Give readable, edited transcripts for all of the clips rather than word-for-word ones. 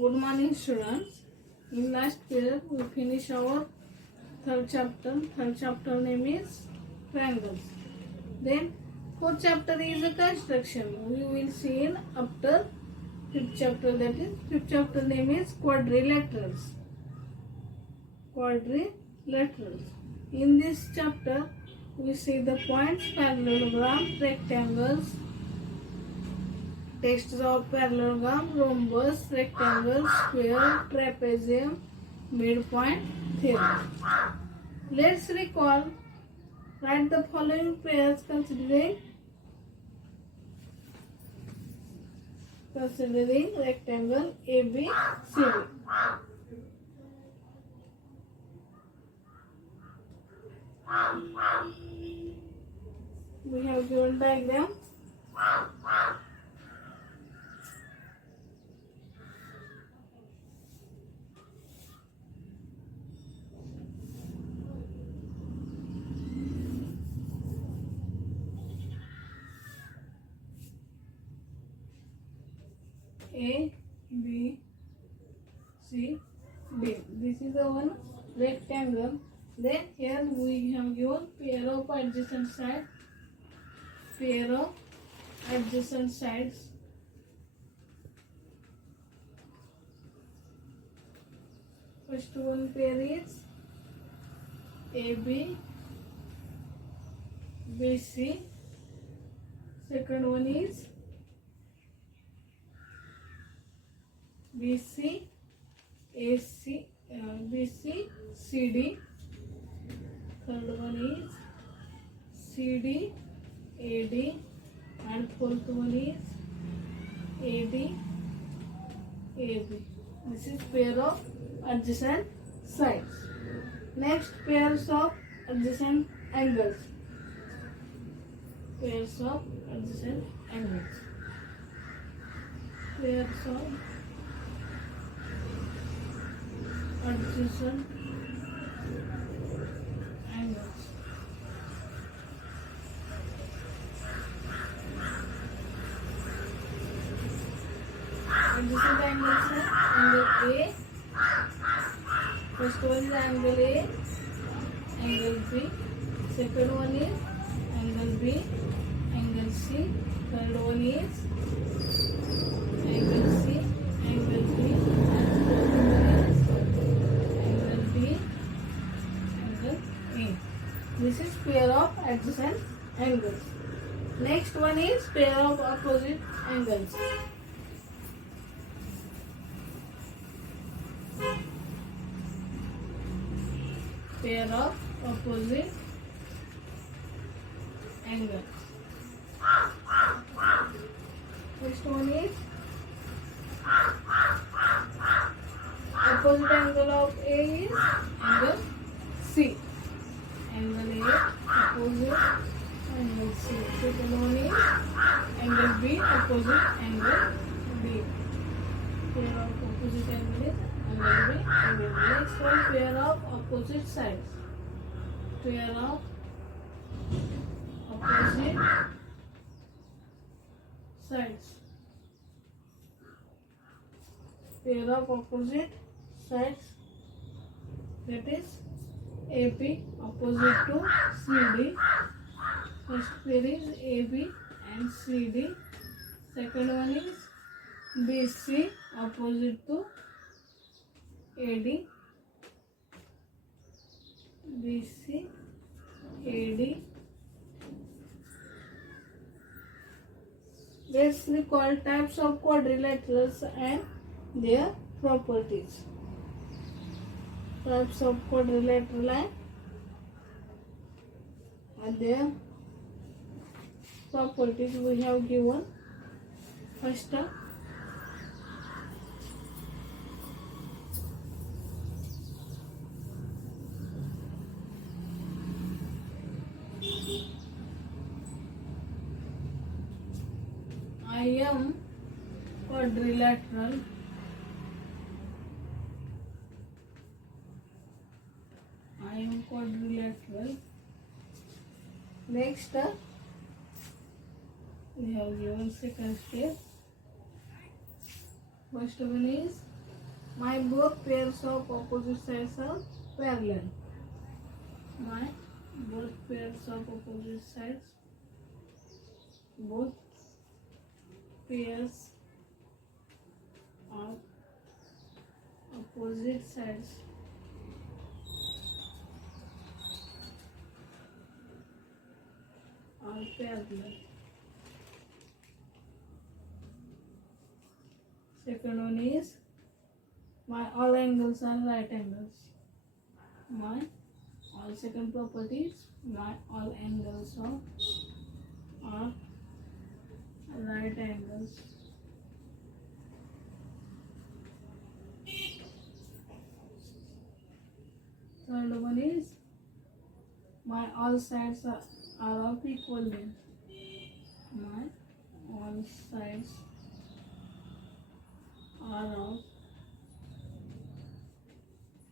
Good morning, students. In last period, we finish our third chapter. Third chapter name is triangles. Then fourth chapter is a construction. We will see in after fifth chapter. That is fifth chapter name is quadrilaterals. Quadrilaterals. In this chapter, we see the points, parallelogram, rectangles. Texts of parallelogram, rhombus, rectangle, square, trapezium, midpoint, theorem. Let's recall. Write the following pairs considering rectangle ABCD. We have given diagram. A, B, C, D. This is the one rectangle. Then here we have given pair of adjacent sides. Pair of adjacent sides. First one pair is AB, BC. Second one is BC, AC, BC, CD. Third one is CD, AD, and fourth one is AD, AB. This is pair of adjacent sides. Next, pairs of adjacent angles. Pairs of adjacent angles. Pairs of adjacent angles. Adjacent angles are angle A. First one is angle A, angle B. Second one is angle B, angle C. Third one is angle C, angle B, and fourth one is angle B, angle A. This is pair of adjacent angles. Next one is pair of opposite angles. Pair of opposite angles. Next one is opposite angle of A is angle C. Angle A opposite angle C. Second one is angle B opposite angle B. Pair of opposite angle is angle B, angle B. Next one, pair of opposite sides. Pair of opposite sides. Pair of opposite sides, that is AP opposite to CD. First pair is AB and CD. Second one is BC opposite to AD. BC, AD. Let's recall types of quadrilaterals and their properties. Types of quadrilateral and their properties we have given. First, I am quadrilateral. I am quadrilateral. Next, we have given second step. First one is My both pairs of opposite sides are parallel. My both pairs of opposite sides, both pairs of opposite sides are parallel. Second one is my all angles are right angles. My all second property is my all angles are right angles. Third one is my all sides are of equal length. My all sides are of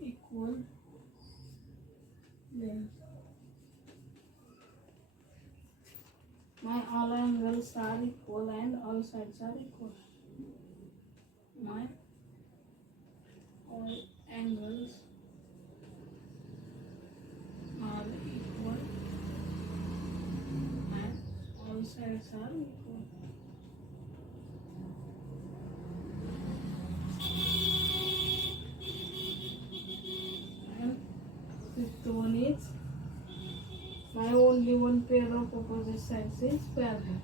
equal length. My all angles are equal and all sides are equal. My all angles are equal and all sides are equal. And fifth one is my only one pair of opposite sides is parallel.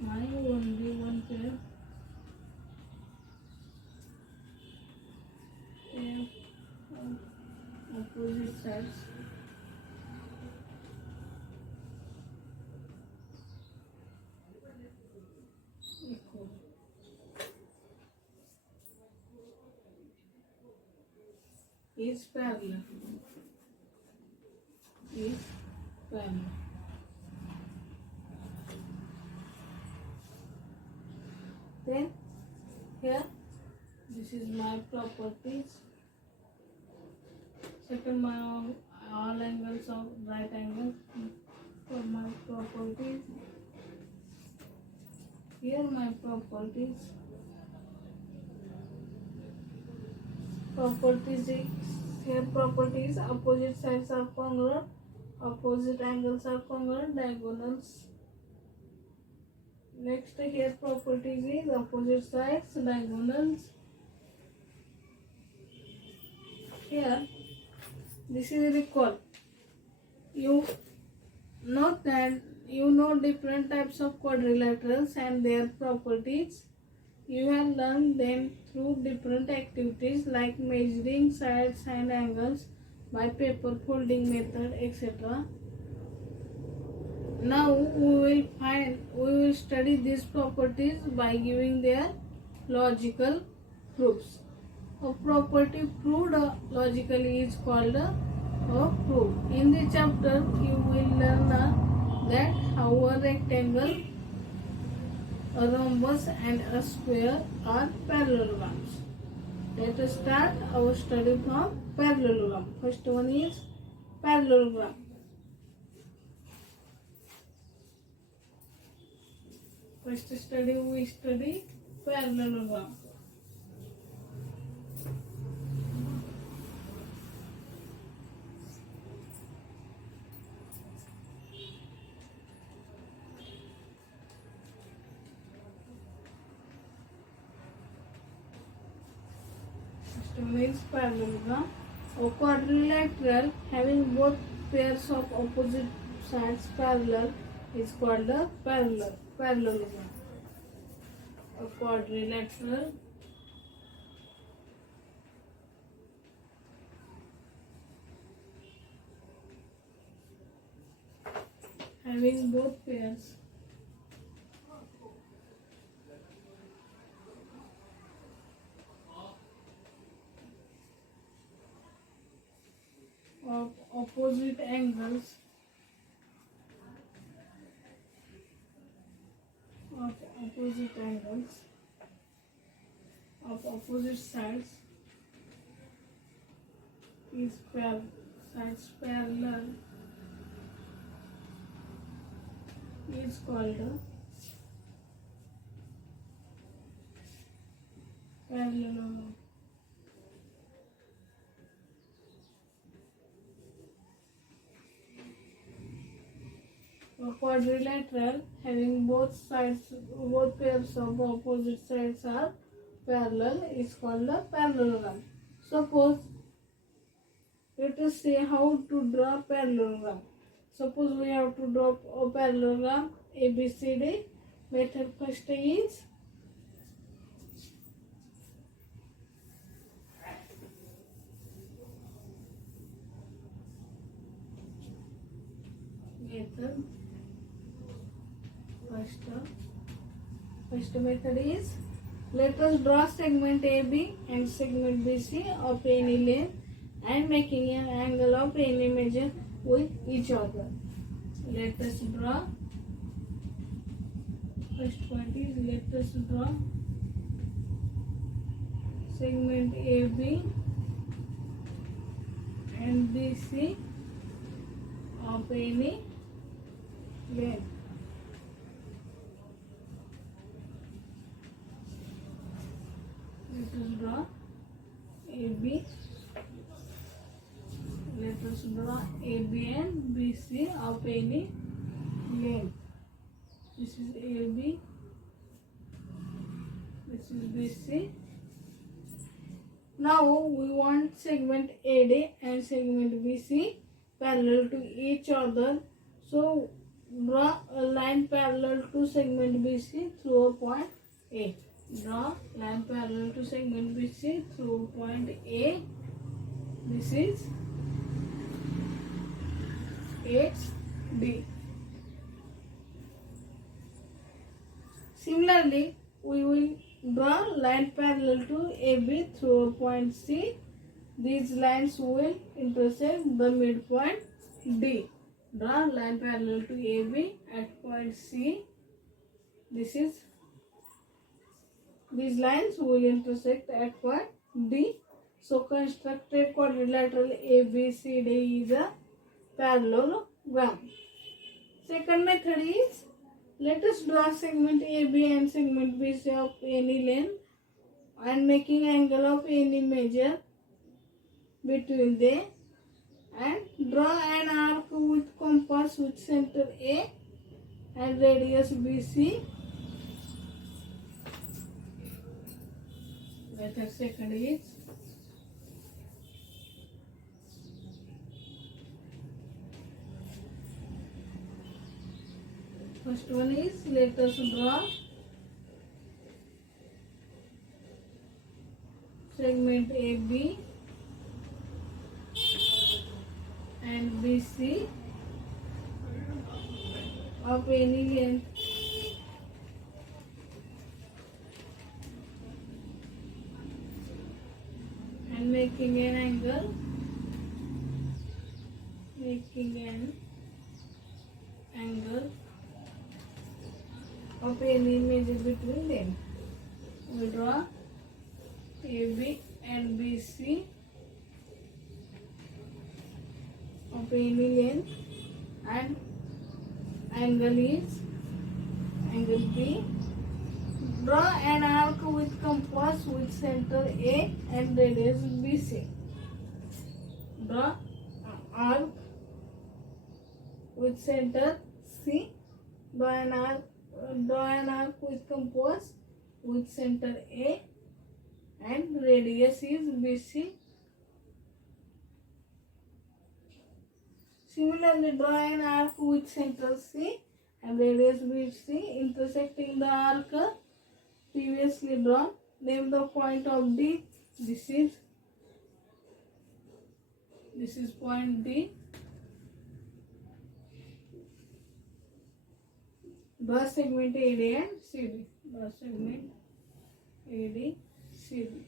My only one pair of opposite sides equal. Is parallel. Is parallel. Then here this is my properties. Second, my all angles of right angle for my properties. Here my properties. Here properties opposite sides are congruent, opposite angles are congruent, diagonals. Next here properties is opposite sides, diagonals. Here this is equal. You know different types of quadrilaterals and their properties. You have learned them through different activities like measuring sides and angles by paper folding method, etc. Now we will study these properties by giving their logical proofs. A property proved logically is called a proof. In this chapter, you will learn that how a rectangle, a rhombus and a square are parallelograms. Let us start our study from parallelogram. First one is parallelogram. First study we study parallelogram. Means parallelogram. A quadrilateral having both pairs of opposite sides parallel is called a parallelogram. A quadrilateral having both pairs of opposite angles of opposite sides is parallel is called a parallelogram. quadrilateral having both pairs of opposite sides are parallel is called a parallelogram. Suppose, let us see how to draw parallelogram. Suppose we have to draw a parallelogram ABCD. Method first is first method is, let us draw segment AB and segment BC of any length and making an angle of any measure with each other. Let us draw. First point is, let us draw segment AB and BC of any length. Let us draw AB. Let us draw AB and BC of any length. This is AB. This is BC. Now we want segment AD and segment BC parallel to each other. So draw a line parallel to segment BC through a point A. Draw line parallel to segment BC through point A. This is HD. Similarly, we will draw line parallel to AB through a point C. These lines will intersect the midpoint D. Draw line parallel to AB at point C. These lines will intersect at point D. So constructed quadrilateral ABCD is a parallelogram. Second method is, let us draw segment AB and segment BC of any length and making angle of any measure between them, and draw an arc with compass with center A and radius BC. Method second is, first one is, let us draw segment AB and BC of any length and making an angle of any measure between them. We draw AB and BC of any length and angle is angle B. Draw an arc with compass with center A and radius BC. Draw arc with center C. Draw an arc with compass with center A and radius is BC. Similarly, draw an arc with center C and radius BC intersecting the arc previously drawn. Name the point of D. This is point D. Draw segment AD and CD. Draw segment AD, CD.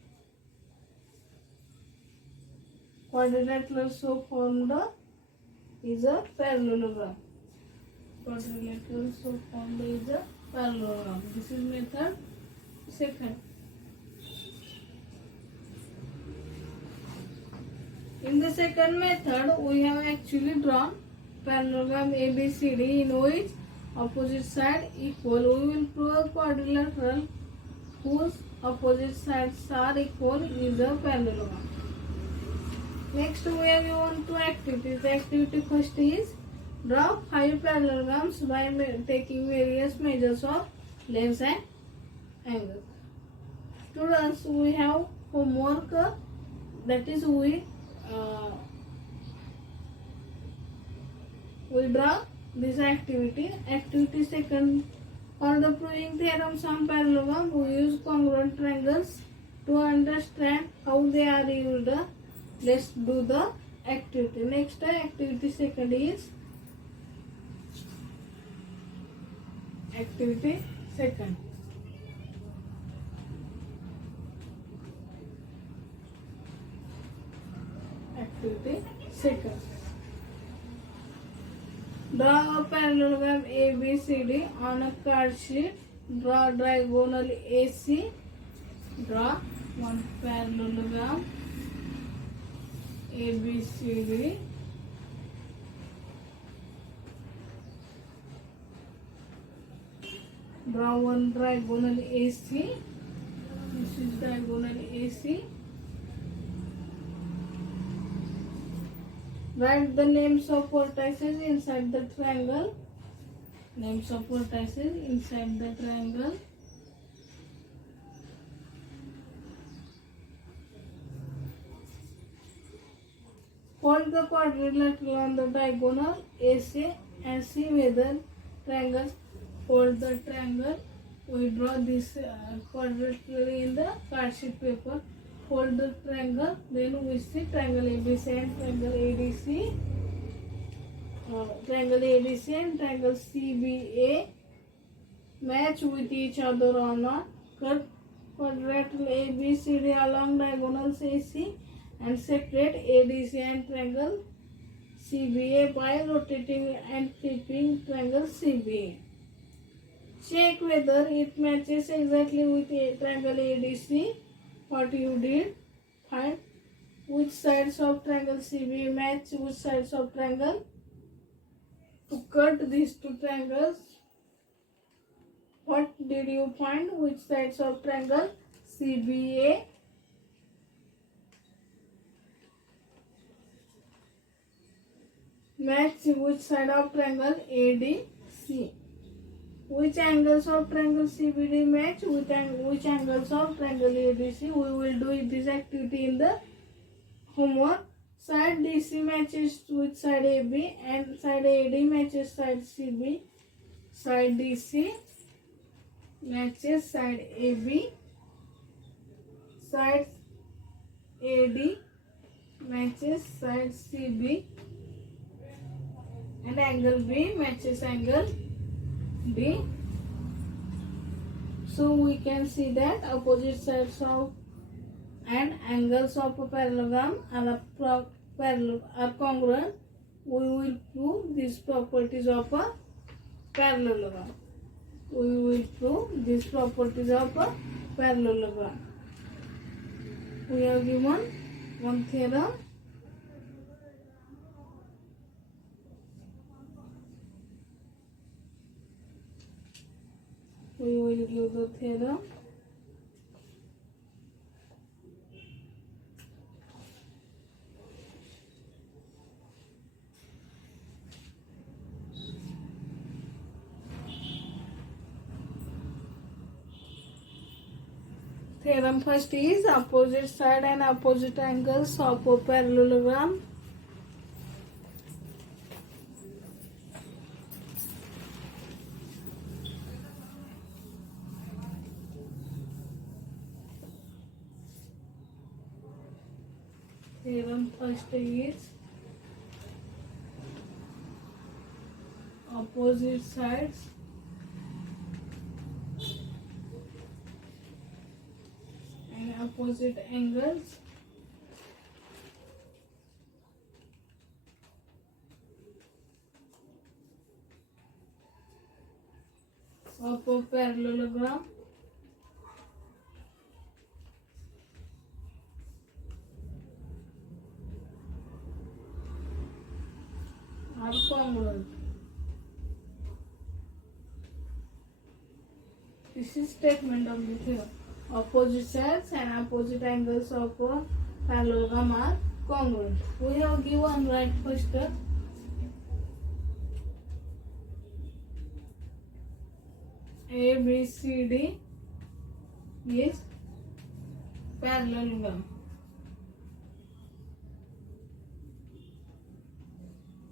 Quadrilateral so formed is a parallelogram. Quadrilateral so formed is a parallelogram. This is method second. In the second method, we have actually drawn parallelogram ABCD in which opposite side equal. We will prove a quadrilateral whose opposite sides are equal is a parallelogram. Next we have given two activities. The activity first is, Draw 5 parallelograms by taking various measures of length and angle. Students, we have homework, that is we draw this activity. Activity second. For the proving theorem some parallelogram, we use congruent triangles to understand how they are used. Let's do the activity. Next activity second is activity second. Activity second. Draw a parallelogram ABCD on a card sheet. Draw diagonal AC. Draw one parallelogram ABCD. Draw one diagonal AC. This is diagonal AC. Write the names of vertices inside the triangle. Names of vertices inside the triangle. Fold the quadrilateral on the diagonal AC and see whether triangles fold the triangle. We draw this quadrilateral in the card sheet paper. Fold the triangle, then we see triangle ABC and triangle ADC, triangle ADC and triangle CBA match with each other or not. Cut quadrilateral ABCD along diagonals AC and separate ADC and triangle CBA by rotating and flipping triangle CBA. Check whether it matches exactly with a triangle ADC. What you did, find which sides of triangle CB match which sides of triangle. To cut these two triangles, what did you find? Which sides of triangle CBA match which side of triangle ADC? Which angles of triangle CBD match with which angles of triangle ADC? We will do this activity in the homework. Side DC matches with side AB and side AD matches side CB. Side DC matches side AB. Side AD matches side CB. And angle B matches angle D. So we can see that opposite sides of and angles of a parallelogram are congruent. We will prove these properties of a parallelogram. We will prove these properties of a parallelogram. We have given one theorem. We will give the theorem. Theorem first is opposite side and opposite angles of a parallelogram. Theorem first is opposite sides and opposite angles of a parallelogram. Are congruent. This is statement of the theorem. Opposite sides and opposite angles of a parallelogram are congruent. We have given right first ABCD is parallelogram.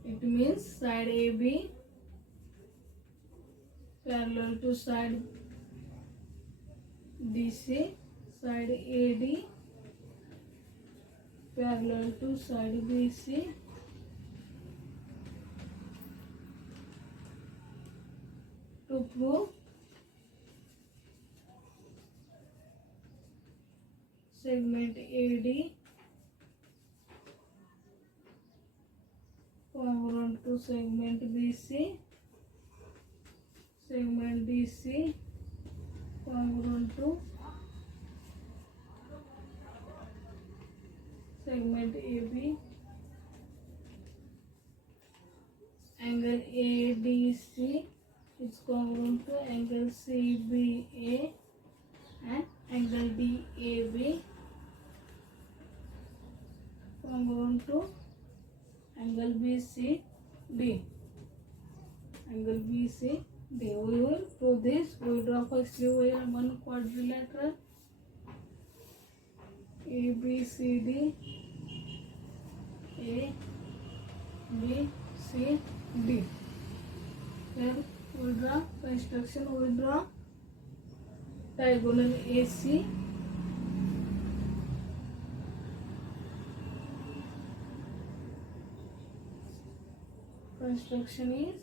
It means side AB parallel to side DC, side AD parallel to side BC, to prove segment AD congruent to segment BC, segment DC congruent to segment AB, angle ADC is congruent to angle CBA and angle DAB congruent to angle BCD. Angle BCD. We will prove this. We will draw firstly one quadrilateral ABCD, A B C D. Then we will draw construction. We will draw diagonal AC. Construction is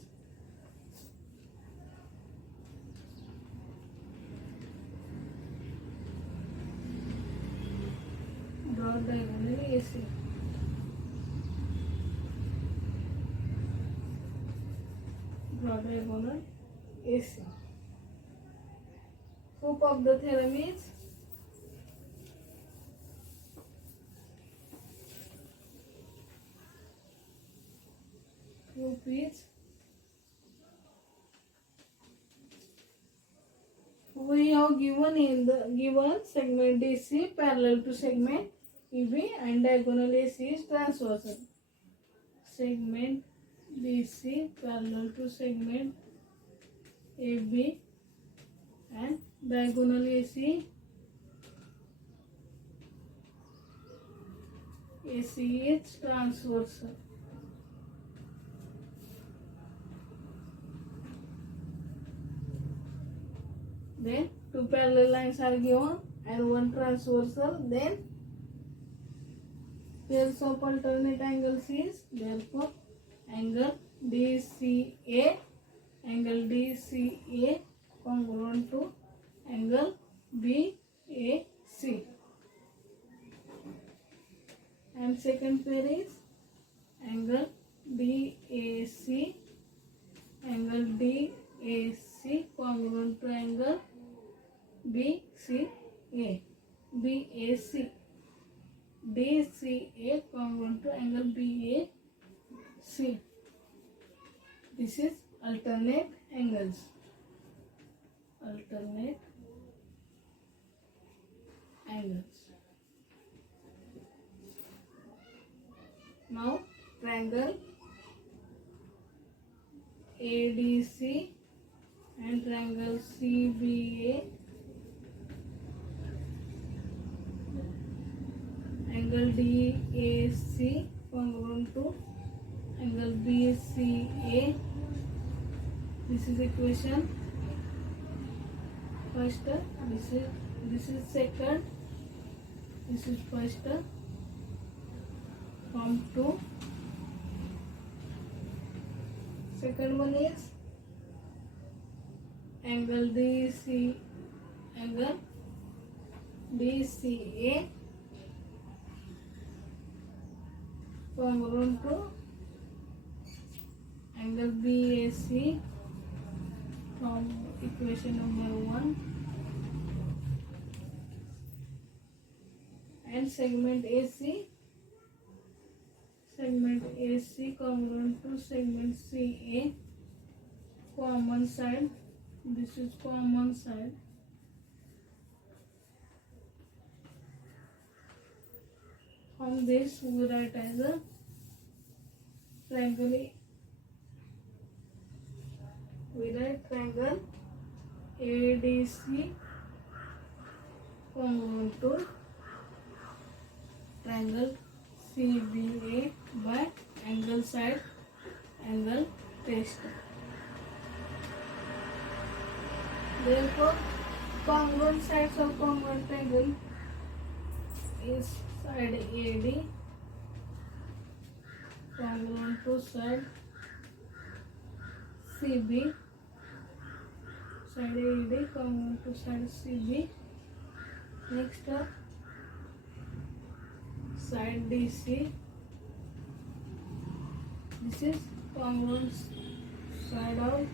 draw diagonal AC. Draw diagonal AC. Proof of the theorem is we have given segment DC parallel to segment EB and diagonal AC is transversal. Segment DC parallel to segment AB and diagonal AC is transversal. Then two parallel lines are given and one transversal. Then pairs of alternate angles is therefore angle DCA congruent to angle BAC. And second pair is angle DAC congruent to angle BCA. DCA congruent to angle BAC. This is alternate angles. Now triangle ADC and triangle CBA, angle DAC congruent to angle BCA. This is equation first. This is second. This is first. From 2. Second one is angle DCA congruent to angle BAC from equation number 1. And segment AC congruent to segment CA, common side. This is common side. From this we write as a triangle. We write triangle ADC congruent to triangle CBA by angle side angle test. Therefore, congruent sides of congruent triangle is side AD congruent to side CB, side AD congruent to side CB. Next side DC, this is congruent side of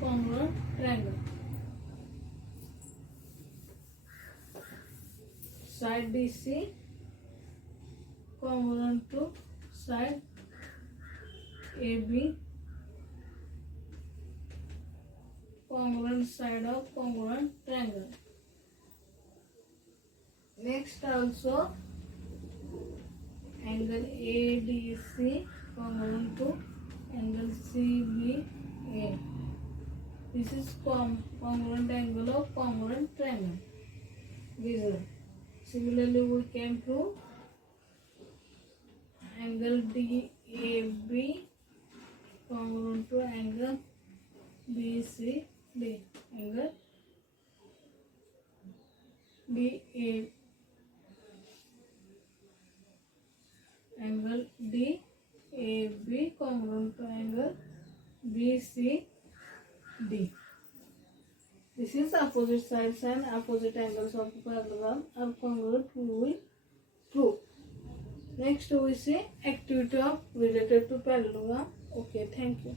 congruent triangle. Side DC congruent to side AB, congruent side of congruent triangle. Next also angle ADC congruent to angle CBA. This is congruent angle of congruent triangle. Visual. Similarly, we can prove angle DAB congruent to angle BCD. Angle DAB, angle DAB congruent to angle BCD. This is opposite sides and opposite angles of parallelogram are congruent. We will prove. Next we see activity of related to parallelogram. Okay, thank you.